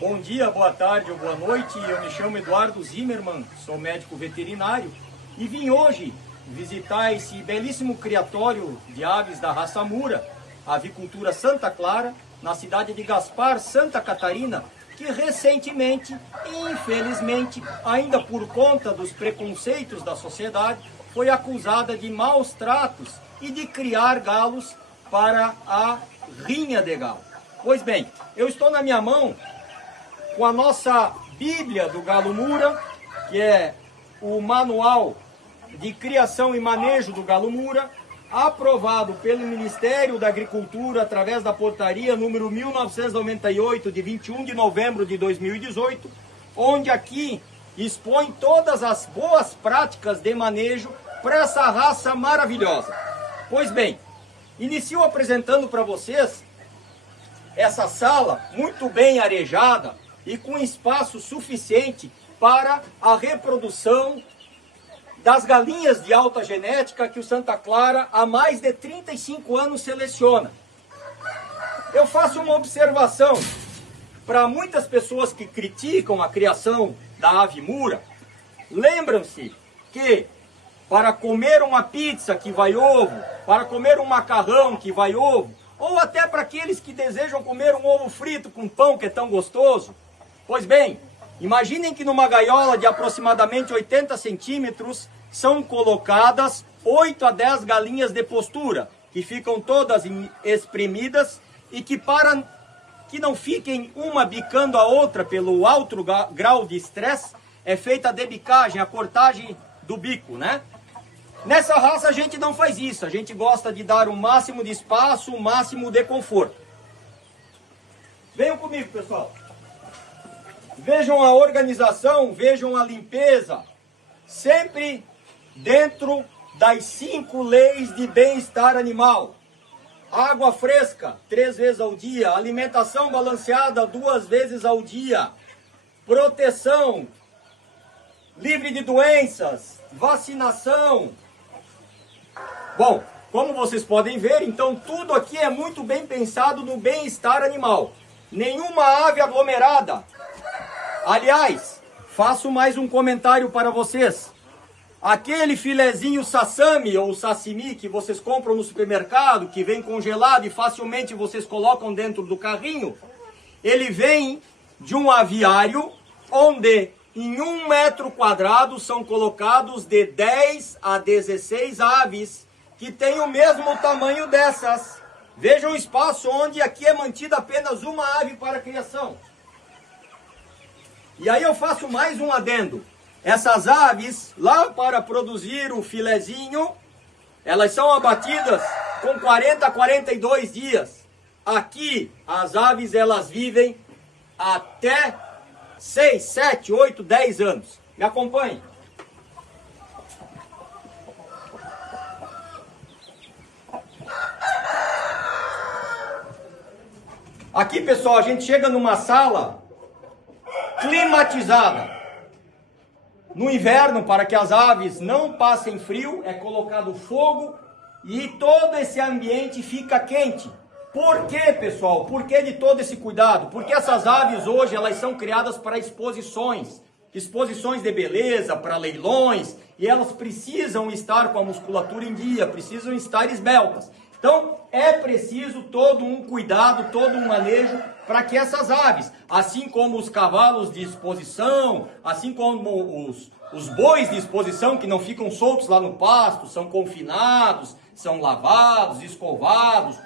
Bom dia, boa tarde ou boa noite, eu me chamo Eduardo Zimmermann, sou médico veterinário e vim hoje visitar esse belíssimo criatório de aves da raça Mura, a avicultura Santa Clara, na cidade de Gaspar, Santa Catarina, que recentemente, infelizmente, ainda por conta dos preconceitos da sociedade, foi acusada de maus tratos e de criar galos para a rinha de galo. Pois bem, eu estou na minha mão com a nossa Bíblia do Galo Mura, que é o manual de criação e manejo do Galo Mura, aprovado pelo Ministério da Agricultura através da portaria número 1998, de 21 de novembro de 2018, onde aqui expõe todas as boas práticas de manejo para essa raça maravilhosa. Pois bem, inicio apresentando para vocês essa sala muito bem arejada e com espaço suficiente para a reprodução das galinhas de alta genética que o Santa Clara há mais de 35 anos seleciona. Eu faço uma observação para muitas pessoas que criticam a criação da ave Mura. Lembram-se que para comer uma pizza que vai ovo, para comer um macarrão que vai ovo, ou até para aqueles que desejam comer um ovo frito com pão que é tão gostoso. Pois bem, imaginem que numa gaiola de aproximadamente 80 centímetros são colocadas 8 a 10 galinhas de postura, que ficam todas espremidas e que para que não fiquem uma bicando a outra pelo alto grau de estresse, é feita a debicagem, a cortagem do bico, né? Nessa raça a gente não faz isso, a gente gosta de dar o máximo de espaço, o máximo de conforto. Venham comigo, pessoal. Vejam a organização, vejam a limpeza, sempre dentro das 5 leis de bem-estar animal. Água fresca 3 vezes ao dia, alimentação balanceada 2 vezes ao dia, proteção, livre de doenças, vacinação. Bom, como vocês podem ver, então tudo aqui é muito bem pensado no bem-estar animal. Nenhuma ave aglomerada. Aliás, faço mais um comentário para vocês. Aquele filezinho sassami ou sashimi que vocês compram no supermercado, que vem congelado e facilmente vocês colocam dentro do carrinho, ele vem de um aviário onde em 1 metro quadrado são colocados de 10 a 16 aves que têm o mesmo tamanho dessas. Vejam o espaço onde aqui é mantida apenas uma ave para criação. E aí eu faço mais um adendo. Essas aves, lá para produzir o filezinho, elas são abatidas com 40 a 42 dias. Aqui, as aves, elas vivem até 6, 7, 8, 10 anos. Me acompanhe. Aqui, pessoal, a gente chega numa sala climatizada. No inverno, para que as aves não passem frio, é colocado fogo e todo esse ambiente fica quente. Por quê, pessoal? Por que de todo esse cuidado? Porque essas aves hoje, elas são criadas para exposições de beleza, para leilões, e elas precisam estar com a musculatura em dia, precisam estar esbeltas. Então, é preciso todo um cuidado, todo um manejo para que essas aves, assim como os cavalos de exposição, assim como os bois de exposição que não ficam soltos lá no pasto, são confinados, são lavados, escovados.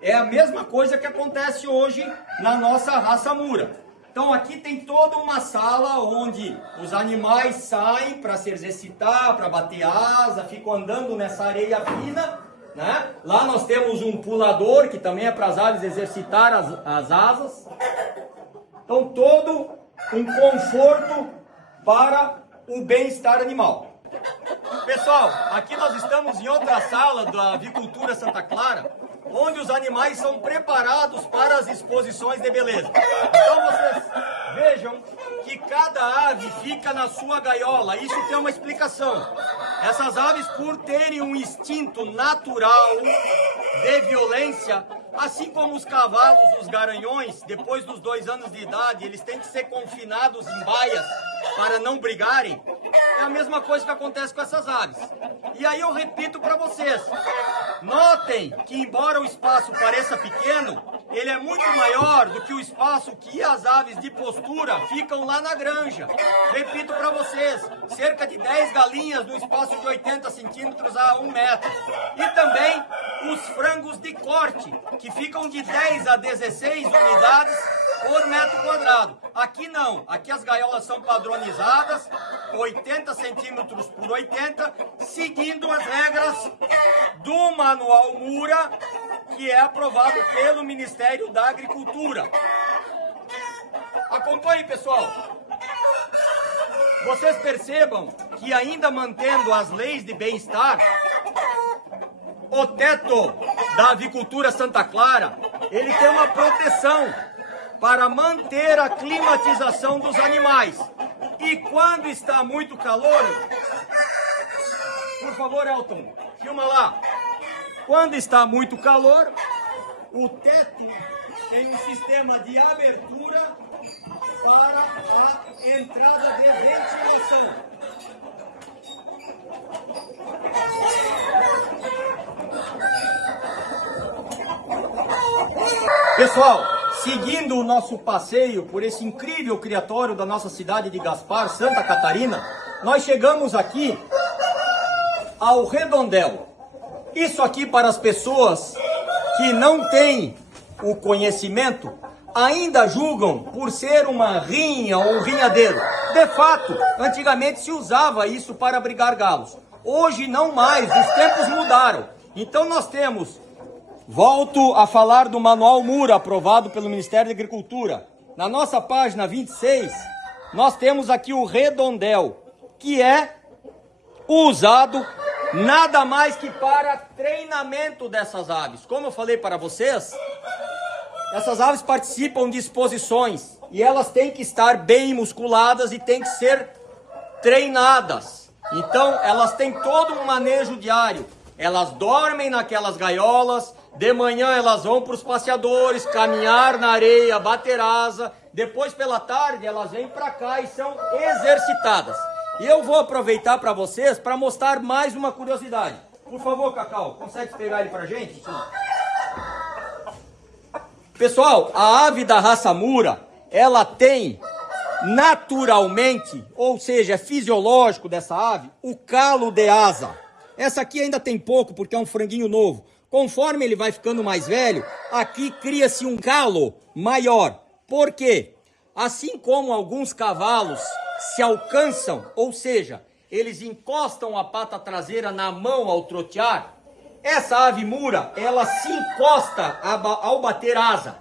É a mesma coisa que acontece hoje na nossa raça Mura. Então aqui tem toda uma sala onde os animais saem para se exercitar, para bater asa, ficam andando nessa areia fina, né? Lá nós temos um pulador, que também é para as aves exercitar as asas. Então todo um conforto para o bem-estar animal. Pessoal, aqui nós estamos em outra sala da avicultura Santa Clara, onde os animais são preparados para as exposições de beleza. Então vocês vejam que cada ave fica na sua gaiola. Isso tem uma explicação. Essas aves, por terem um instinto natural de violência, Assim como os cavalos, os garanhões, depois dos 2 anos de idade, eles têm que ser confinados em baias para não brigarem, é a mesma coisa que acontece com essas aves. E aí eu repito para vocês, notem que embora o espaço pareça pequeno, ele é muito maior do que o espaço que as aves de postura ficam lá na granja. Repito para vocês, cerca de 10 galinhas no espaço de 80 centímetros a 1 metro. E também os frangos de corte, que ficam de 10 a 16 unidades por metro quadrado. Aqui não, aqui as gaiolas são padronizadas, 80 centímetros por 80, seguindo as regras do Manual Mura, que é aprovado pelo Ministério da Agricultura. Acompanhe, pessoal. Vocês percebam que ainda mantendo as leis de bem-estar, o teto da avicultura Santa Clara, ele tem uma proteção para manter a climatização dos animais. E quando está muito calor, por favor, Elton, filma lá. Quando está muito calor, o teto tem um sistema de abertura para a entrada de ventilação. Pessoal, seguindo o nosso passeio por esse incrível criatório da nossa cidade de Gaspar, Santa Catarina, nós chegamos aqui ao Redondel. Isso aqui para as pessoas que não têm o conhecimento, ainda julgam por ser uma rinha ou um rinhadeiro. De fato, antigamente se usava isso para abrigar galos. Hoje não mais, os tempos mudaram. Então nós temos, volto a falar do Manual Mura, aprovado pelo Ministério da Agricultura. Na nossa página 26, nós temos aqui o redondel, que é usado nada mais que para treinamento dessas aves. Como eu falei para vocês, essas aves participam de exposições e elas têm que estar bem musculadas e têm que ser treinadas. Então, elas têm todo um manejo diário. Elas dormem naquelas gaiolas, de manhã elas vão para os passeadores, caminhar na areia, bater asa. Depois, pela tarde, elas vêm para cá e são exercitadas. E eu vou aproveitar para vocês para mostrar mais uma curiosidade. Por favor, Cacau, consegue pegar ele para a gente? Sim. Pessoal, a ave da raça Mura, ela tem naturalmente, ou seja, é fisiológico dessa ave, o calo de asa. Essa aqui ainda tem pouco porque é um franguinho novo. Conforme ele vai ficando mais velho, aqui cria-se um calo maior. Por quê? Assim como alguns cavalos se alcançam, ou seja, eles encostam a pata traseira na mão ao trotear, essa ave Mura, ela se encosta ao bater asa,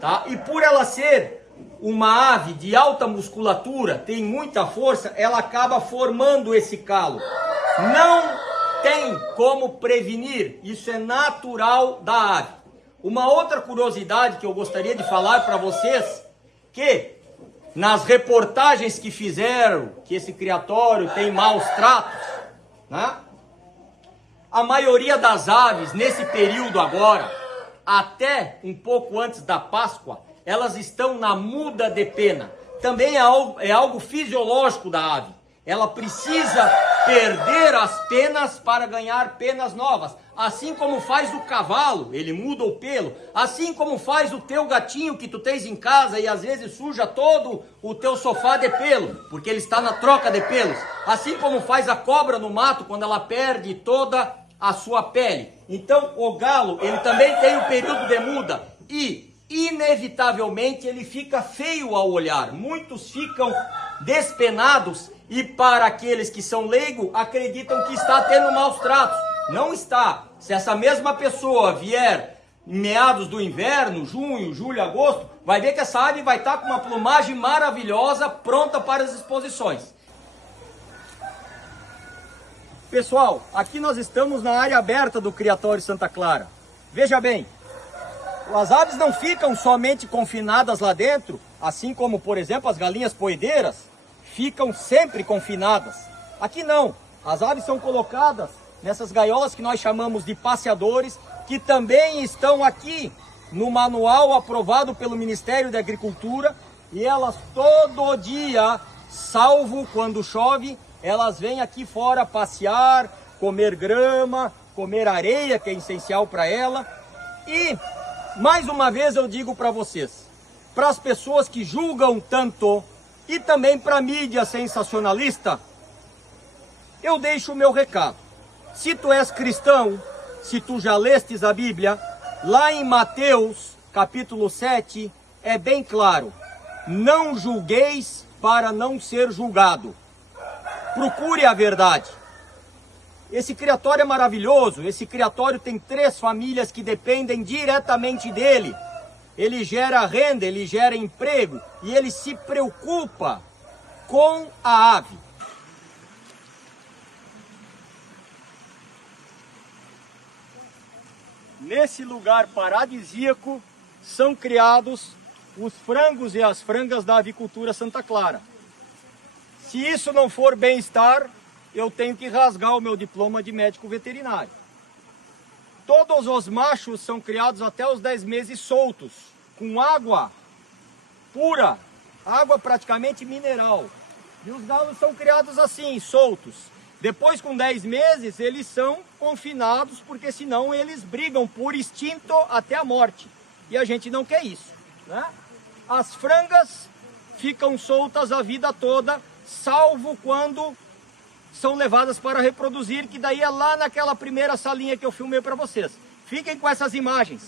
tá? E por ela ser uma ave de alta musculatura, tem muita força, ela acaba formando esse calo. Não tem como prevenir, isso é natural da ave. Uma outra curiosidade que eu gostaria de falar para vocês, que nas reportagens que fizeram, que esse criatório tem maus tratos, né? A maioria das aves, nesse período agora, até um pouco antes da Páscoa, elas estão na muda de pena. Também é algo fisiológico da ave. Ela precisa perder as penas para ganhar penas novas. Assim como faz o cavalo, ele muda o pelo. Assim como faz o teu gatinho que tu tens em casa e às vezes suja todo o teu sofá de pelo, porque ele está na troca de pelos. Assim como faz a cobra no mato quando ela perde toda a sua pele. Então o galo, ele também tem um período de muda e inevitavelmente ele fica feio ao olhar. Muitos ficam despenados e para aqueles que são leigos acreditam que está tendo maus tratos. Não está. Se essa mesma pessoa vier em meados do inverno, junho, julho, agosto, vai ver que essa ave vai estar com uma plumagem maravilhosa, pronta para as exposições. Pessoal, aqui nós estamos na área aberta do Criatório Santa Clara. Veja bem, as aves não ficam somente confinadas lá dentro, assim como, por exemplo, as galinhas poedeiras ficam sempre confinadas. Aqui não, as aves são colocadas nessas gaiolas que nós chamamos de passeadores, que também estão aqui no manual aprovado pelo Ministério da Agricultura, e elas todo dia, salvo quando chove, elas vêm aqui fora passear, comer grama, comer areia, que é essencial para ela. E, mais uma vez eu digo para vocês, para as pessoas que julgam tanto, e também para a mídia sensacionalista, eu deixo o meu recado. Se tu és cristão, se tu já lestes a Bíblia, lá em Mateus, capítulo 7, é bem claro: não julgueis para não ser julgado. Procure a verdade. Esse criatório é maravilhoso, esse criatório tem 3 famílias que dependem diretamente dele. Ele gera renda, ele gera emprego e ele se preocupa com a ave. Nesse lugar paradisíaco são criados os frangos e as frangas da avicultura Santa Clara. Se isso não for bem-estar, eu tenho que rasgar o meu diploma de médico veterinário. Todos os machos são criados até os 10 meses soltos, com água pura, água praticamente mineral. E os galos são criados assim, soltos. Depois, com 10 meses, eles são confinados, porque senão eles brigam por instinto até a morte. E a gente não quer isso, né? As frangas ficam soltas a vida toda, salvo quando são levadas para reproduzir, que daí é lá naquela primeira salinha que eu filmei para vocês. Fiquem com essas imagens.